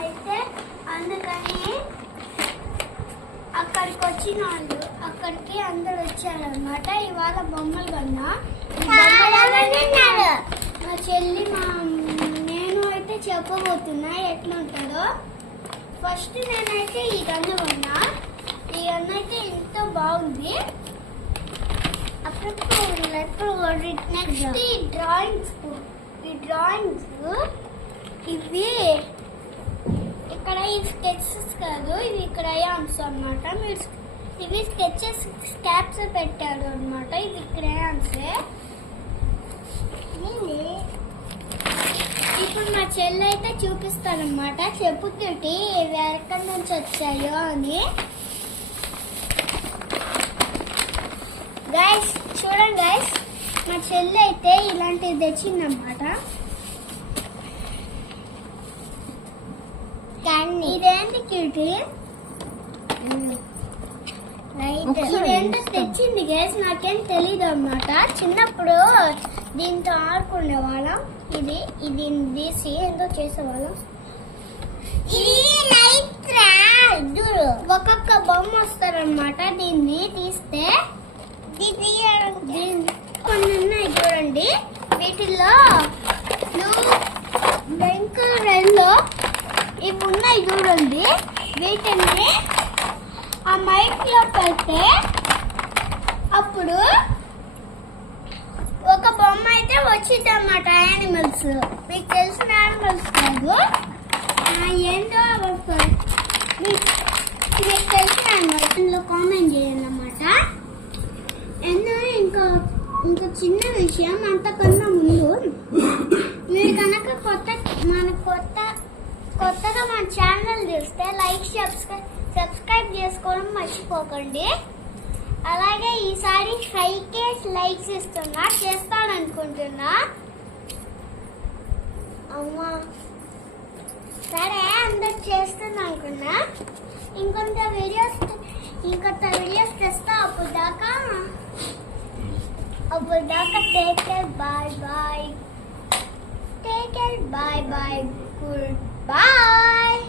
అయితే అందుకని అక్కడికి అందరు వచ్చారనమాట. ఇవాళ బొమ్మలు కన్నా మా చెల్లి నేను అయితే చెప్పబోతున్నా ఎట్లుంటుందో. ఫస్ట్ నేనైతే ఈ గన్ను కొన్నా. ఈ గన్ను అయితే ఎంతో బాగుంది. నెక్స్ట్ ఈ డ్రాయింగ్స్ ఇవి ఇక్కడ ఈ స్కెచెస్ కాదు, ఇవి క్రయాన్స్ అన్నమాట. మీరు ఇవి స్కెచెస్ స్కాప్స్ పెట్టాడు అనమాట. ఇవి క్రయాన్సే. ఇప్పుడు మా చెల్లి అయితే చూపిస్తానమాట. చెప్పుతుంటే ఇవి ఎక్కడి నుంచి వచ్చాయో అని. గైస్ చూడండి గైస్, మా చెల్లి అయితే ఇలాంటివి తెచ్చిందన్నమాట. ఇదేంటి క్యూటీ, ఇదేంటో తెచ్చింది గైస్, నాకేం తెలీదు అన్నమాట. చిన్నప్పుడు దీంతో ఆడుకునే వాళ్ళం. ఇది తీసి ఎంతో చేసేవాళ్ళం. ఒక్కొక్క బొమ్మ వస్తారనమాట. దీన్ని తీస్తే కొన్ని ఉన్నాయి చూడండి. వీటిల్లో బ్లూ రెడ్లో ఇవి ఉన్నాయి చూడండి. వీటిని ఆ మైక్ లో పెడితే అప్పుడు ఒక బొమ్మ అయితే వచ్చింది అన్నమాట. యానిమల్స్, మీకు తెలిసిన యానిమల్స్ కాదు, ఏంటో వస్తాయి. మీకు తెలిసిన యానిమల్స్ ఇందులో కామెంట్ చేయండి అన్నమాట. ఇంకా చిన్న విషయం, అంతకన్నా ముందు మీరు కనుక కొత్తగా మన ఛానల్ చూస్తే లైక్ సబ్స్క్రైబ్ చేసుకోవడం మర్చిపోకండి. అలాగే ఈసారి 5K లైక్స్ చేస్తాననుకుంటున్నా. అమ్మా సరే, అందరు చేస్తున్నా అనుకున్నా. ఇంకొంత వీడియోస్ తెస్తా. అప్పుడు దాకా take care, bye bye, good bye.